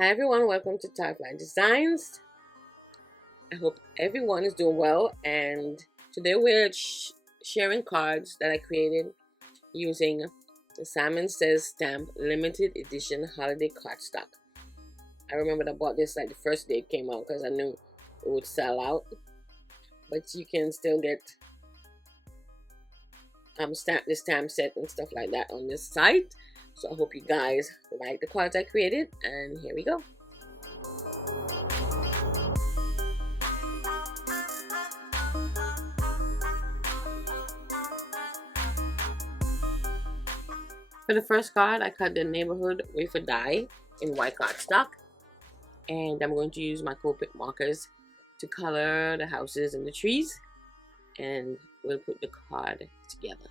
Hi everyone, welcome to Tiflydesigns. I hope everyone is doing well, and today we're sharing cards that I created using the Simon Says Stamp limited edition holiday cardstock. I remember I bought this like the first day it came out because I knew it would sell out, but you can still get the stamp set and stuff like that on this site. So I hope you guys like the cards I created, and here we go. For the first card, I cut the neighborhood wafer die in white cardstock, and I'm going to use my Copic markers to color the houses and the trees, and we'll put the card together.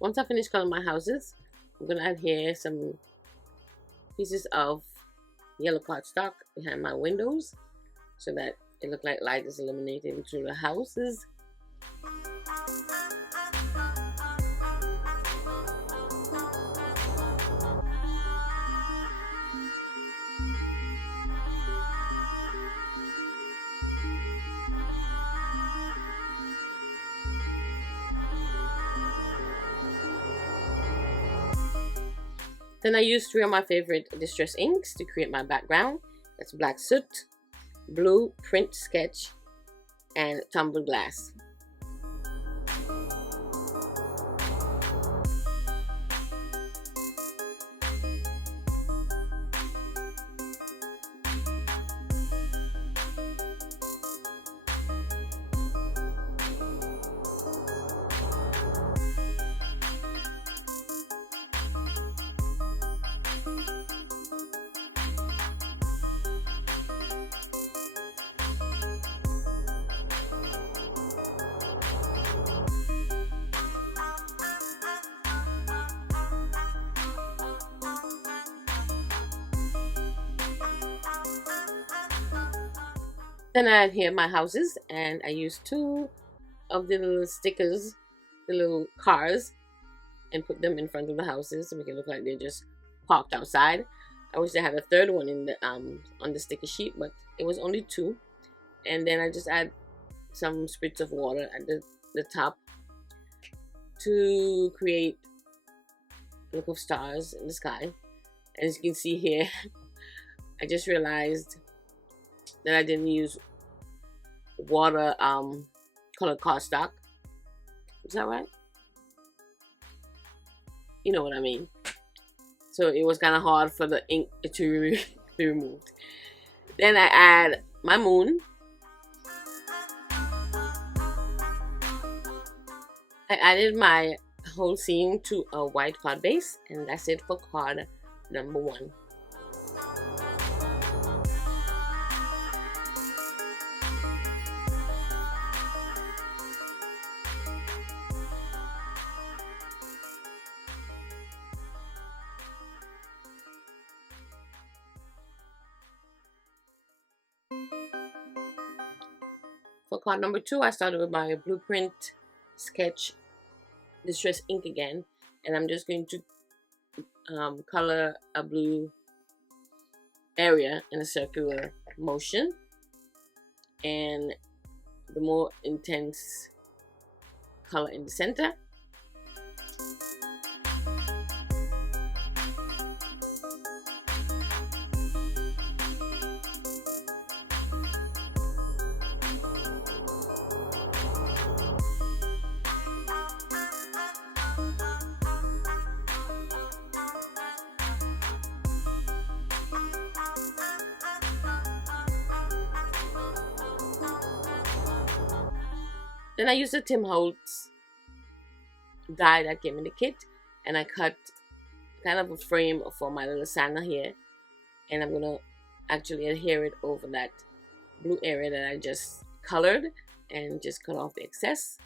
Once I finish coloring my houses, I'm going to add here some pieces of yellow cardstock behind my windows so that it looks like light is illuminating through the houses. Then I used 3 of my favorite distress inks to create my background. That's black soot, blue print sketch, and tumbled glass. Then I had here my houses, and I used two of the little stickers, the little cars, and put them in front of the houses to make it look like they're just parked outside. I wish they had a third one in the on the sticker sheet, but it was only two. And then I just add some spritz of water at the top to create a look of stars in the sky. And as you can see here, I just realized that I didn't use water colored cardstock. Is that right? You know what I mean. So it was kind of hard for the ink to be removed. Then I add my moon. I added my whole scene to a white card base, and that's it for card number 1. For card number 2, I started with my blueprint sketch distress ink again, and I'm just going to color a blue area in a circular motion, and the more intense color in the center. Then I used the Tim Holtz die that came in the kit, and I cut kind of a frame for my little Santa here, and I'm gonna actually adhere it over that blue area that I just colored and just cut off the excess.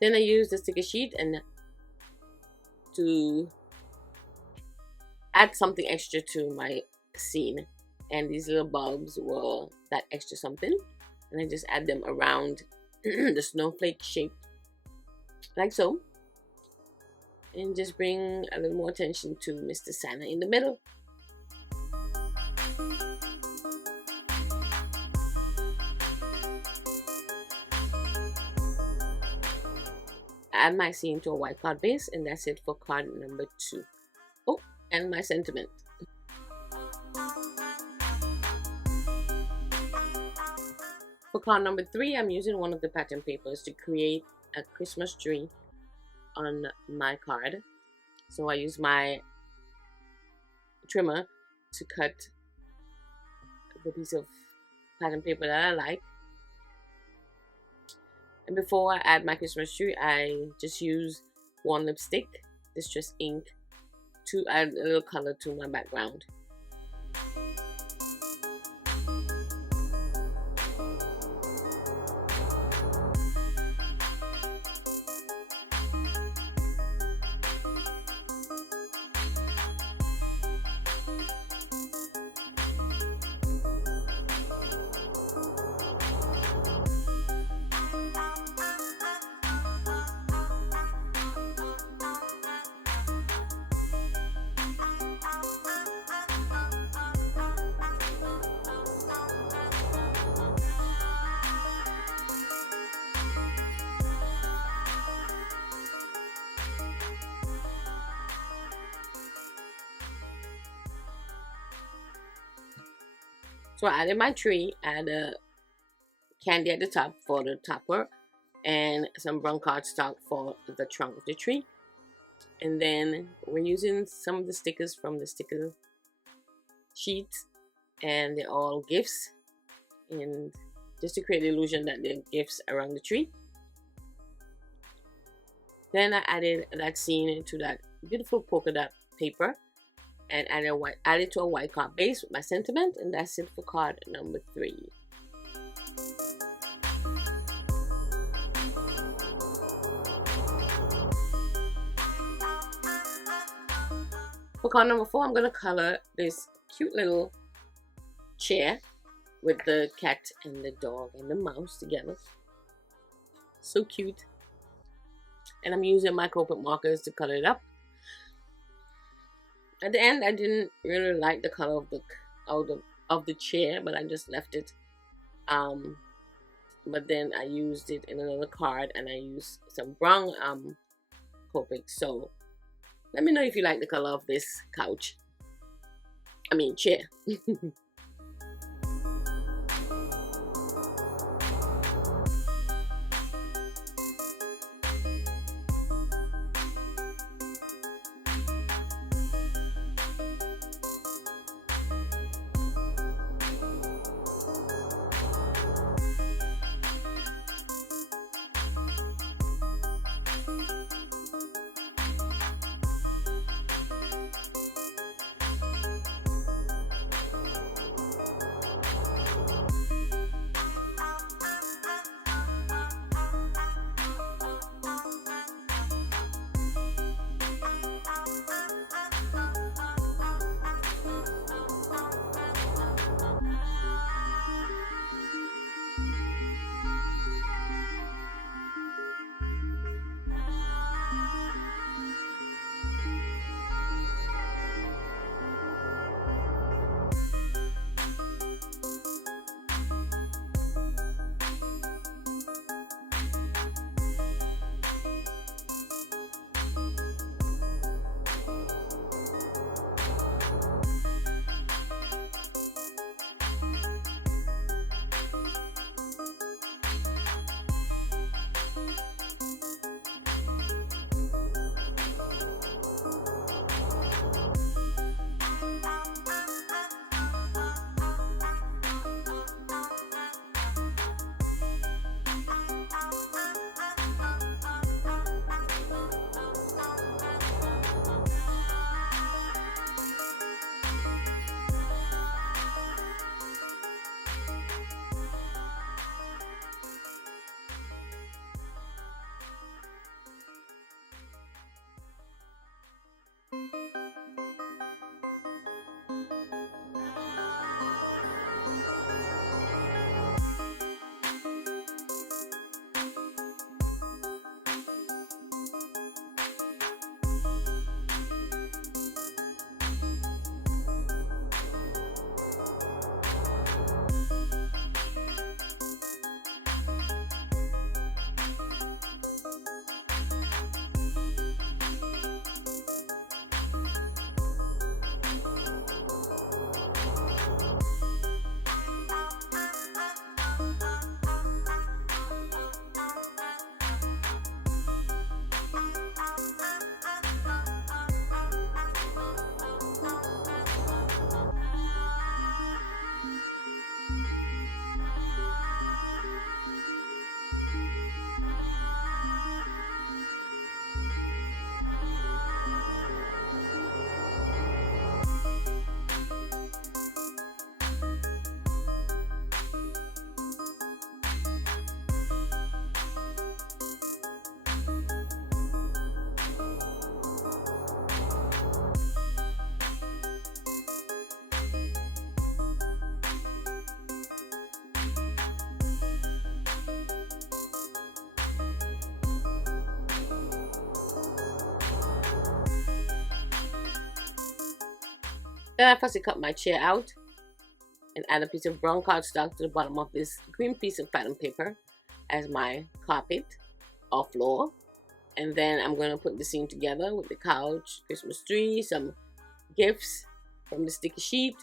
Then I used the sticker sheet and to add something extra to my scene, and these little bulbs were that extra something, and I just add them around the snowflake shape like so, and just bring a little more attention to Mr. Santa in the middle. Add my scene to a white card base, and that's it for card number 2. Oh, and my sentiment. For card number 3, I'm using one of the pattern papers to create a Christmas tree on my card. So I use my trimmer to cut the piece of pattern paper that I like. And before I add my Christmas tree, I just use one lipstick, distress ink, to add a little color to my background. So I added my tree, add a candy at the top for the topper, and some brown cardstock for the trunk of the tree. And then we're using some of the stickers from the sticker sheet, and they're all gifts, and just to create the illusion that they're gifts around the tree. Then I added that scene to that beautiful polka dot paper, and added to a white card base with my sentiment, and that's it for card number 3. For card number 4, I'm going to color this cute little chair with the cat and the dog and the mouse together. So cute. And I'm using my Copic markers to color it up. At the end, I didn't really like the color of the chair, but I just left it. But then I used it in another card, and I used some brown Copic. So let me know if you like the color of this chair. Then I first cut my chair out and add a piece of brown cardstock to the bottom of this green piece of pattern paper as my carpet or floor. And then I'm going to put the scene together with the couch, Christmas tree, some gifts from the sticky sheet.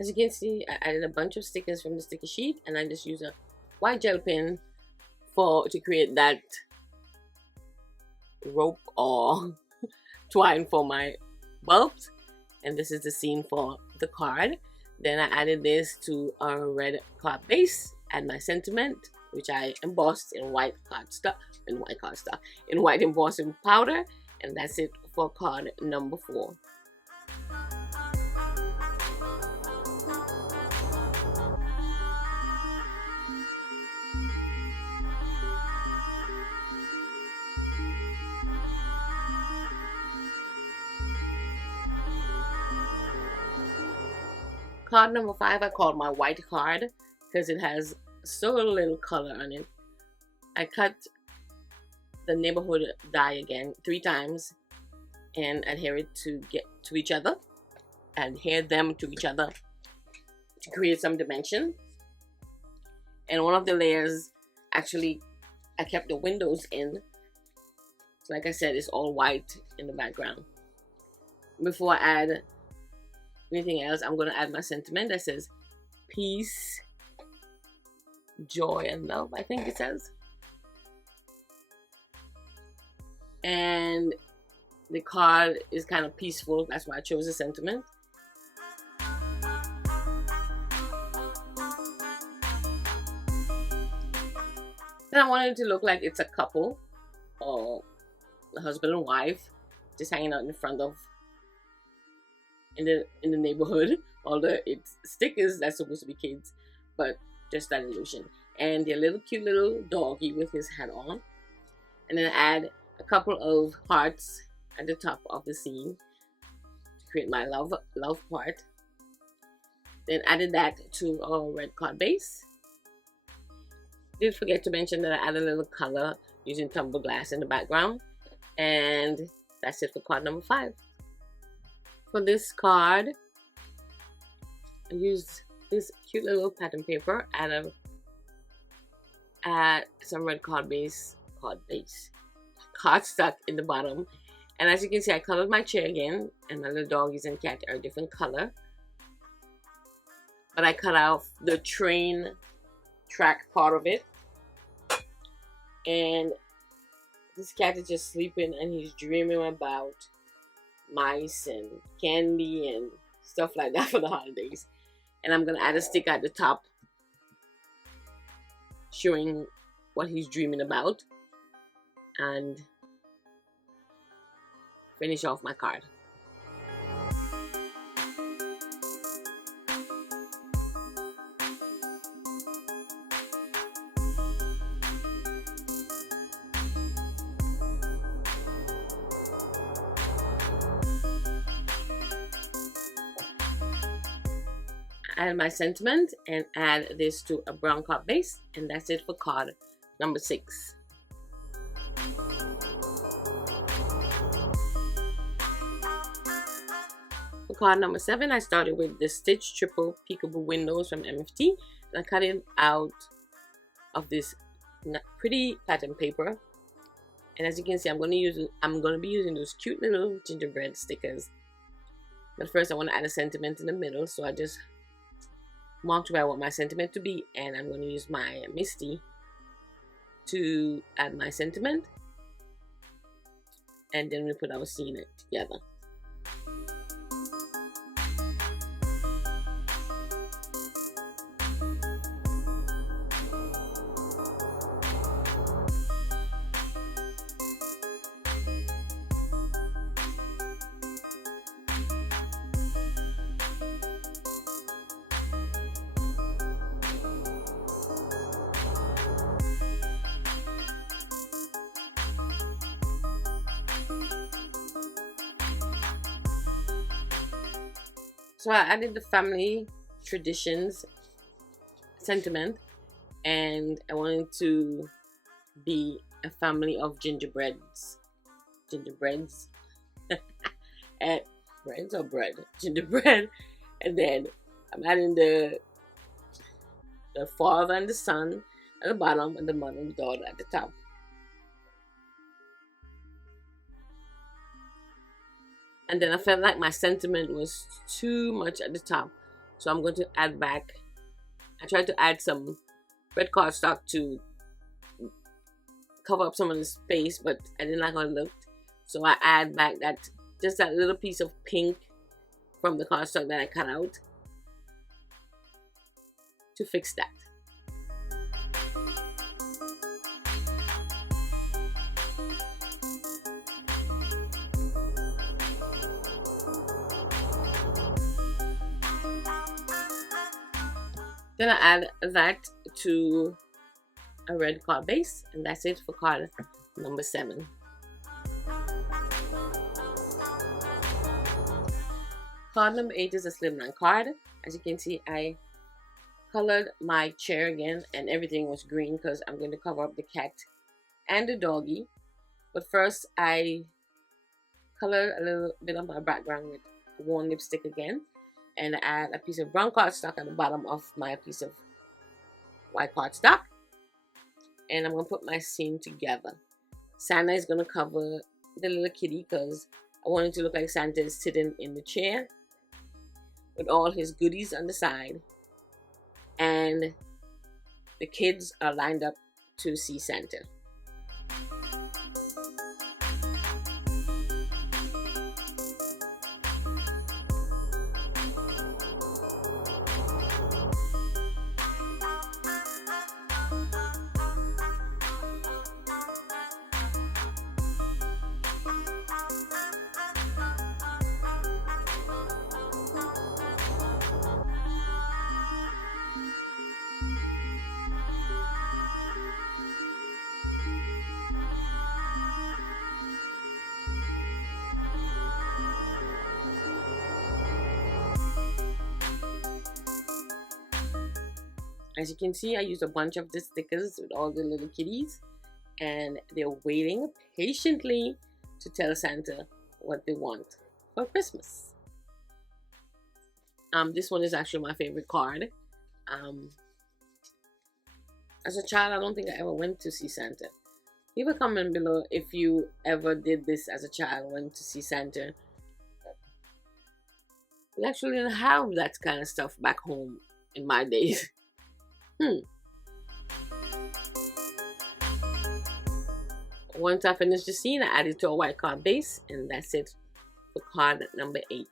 As you can see, I added a bunch of stickers from the sticker sheet, and I just use a white gel pen to create that rope or twine for my bulbs. And this is the scene for the card. Then I added this to a red card base and my sentiment, which I embossed in white embossing powder, and that's it for card number 4. Card number 5 I called my white card because it has so little color on it. I cut the neighborhood die again 3 times and adhere it to each other, adhere them to each other to create some dimension. And one of the layers, actually, I kept the windows in. So like I said, it's all white in the background. Before I add anything else, I'm going to add my sentiment that says peace, joy, and love, I think it says. And the card is kind of peaceful, that's why I chose the sentiment. And I wanted it to look like it's a couple, or a husband and wife, just hanging out in front of in the neighborhood. Although it's stickers, that's supposed to be kids, but just that illusion. And the little cute little doggy with his hat on. And then add a couple of hearts at the top of the scene to create my love part. Then added that to our red card base. Did forget to mention that I added a little color using tumbled glass in the background. And that's it for card number 5. For this card, I used this cute little pattern paper, add some red cardstock in the bottom. And as you can see, I colored my chair again, and my little doggies and cat are a different color. But I cut out the train track part of it. And this cat is just sleeping, and he's dreaming about mice and candy and stuff like that for the holidays. And I'm gonna add a sticker at the top showing what he's dreaming about, and finish off my card. Add my sentiment and add this to a brown card base, and that's it for card number 6. For card number 7, I started with the Stitch Triple Peekaboo Windows from MFT, and I cut it out of this pretty pattern paper. And as you can see, I'm going to be using those cute little gingerbread stickers. But first, I want to add a sentiment in the middle, so I just marked where I want my sentiment to be, and I'm going to use my Misty to add my sentiment, and then we put our scene together. So I added the family traditions sentiment, and I wanted to be a family of gingerbreads, and breads or bread, gingerbread, and then I'm adding the father and the son at the bottom, and the mother and daughter at the top. And then I felt like my sentiment was too much at the top, So I'm going to add back, I tried to add some red cardstock to cover up some of the space, but I didn't like how it looked. So I add back that, just that little piece of pink from the cardstock that I cut out to fix that. Then I add that to a red card base, and that's it for card number 7. Card number 8 is a slimline card. As you can see, I colored my chair again, and everything was green because I'm going to cover up the cat and the doggy. But first, I colored a little bit of my background with worn lipstick again, and I add a piece of brown cardstock at the bottom of my piece of white cardstock, and I'm going to put my scene together. Santa is going to cover the little kitty because I want it to look like Santa is sitting in the chair with all his goodies on the side, and the kids are lined up to see Santa. As you can see, I used a bunch of the stickers with all the little kitties, and they're waiting patiently to tell Santa what they want for Christmas. This one is actually my favorite card. As a child, I don't think I ever went to see Santa. Leave a comment below if you ever did this as a child, went to see Santa. We actually didn't have that kind of stuff back home in my days. Once I finish the scene, I add it to a white card base, and that's it for card number 8.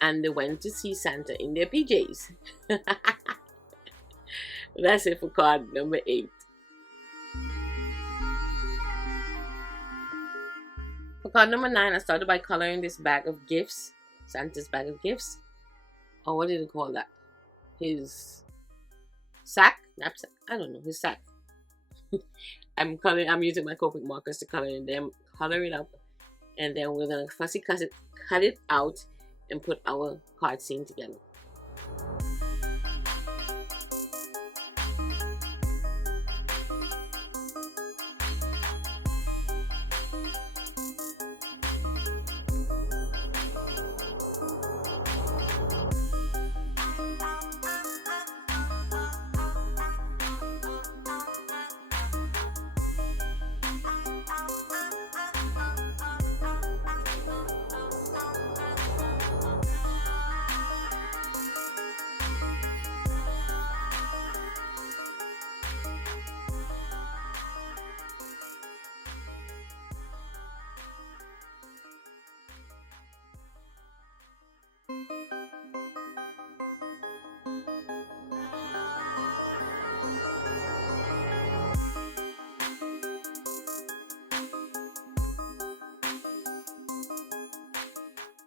And they went to see Santa in their PJs. That's it for card number 8. For card number 9, I started by coloring this bag of gifts, Santa's bag of gifts. Or what did they call that? His sack? Knapsack? I don't know, his sack. I'm using my Copic markers to color it up, and then we're gonna fussy cut it out and put our card scene together.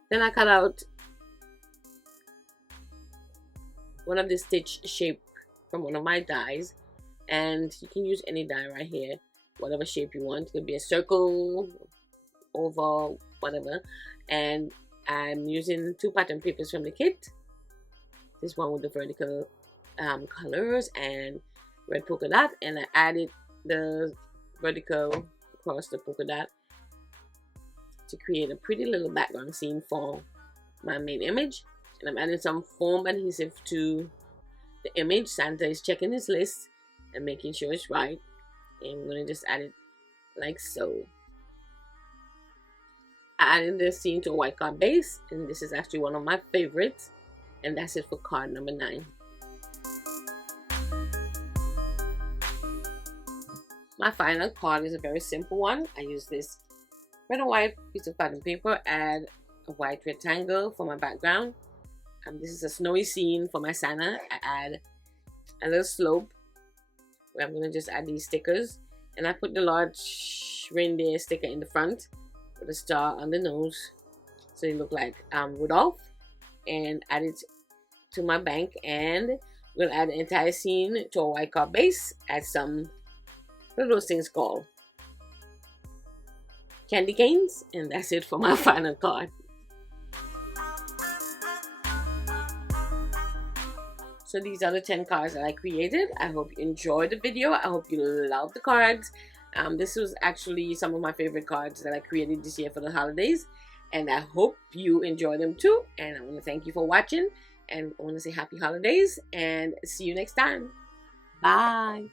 Then I cut out one of the stitch shape from one of my dies, and you can use any die right here, whatever shape you want. It could be a circle, oval, whatever. And I'm using 2 pattern papers from the kit. This one with the vertical colors and red polka dot, and I added the vertical across the polka dot to create a pretty little background scene for my main image. And I'm adding some foam adhesive to the image. Santa is checking his list and making sure it's right, and I'm going to just add it like so. I added this scene to a white card base, and this is actually one of my favorites. And that's it for card number 9. My final card is a very simple one. I use this red and white piece of cotton paper, add a white rectangle for my background. This is a snowy scene for my Santa. I add a little slope where I'm going to just add these stickers. And I put the large reindeer sticker in the front with a star on the nose, so it look like Rudolph. And add it to my bank, and I'm going to add the entire scene to a white card base. Add some, what are those things called? Candy canes. And that's it for my final card. So these are the 10 cards that I created. I hope you enjoyed the video. I hope you love the cards. This was actually some of my favorite cards that I created this year for the holidays. And I hope you enjoy them too. And I want to thank you for watching. And I want to say happy holidays. And see you next time. Bye.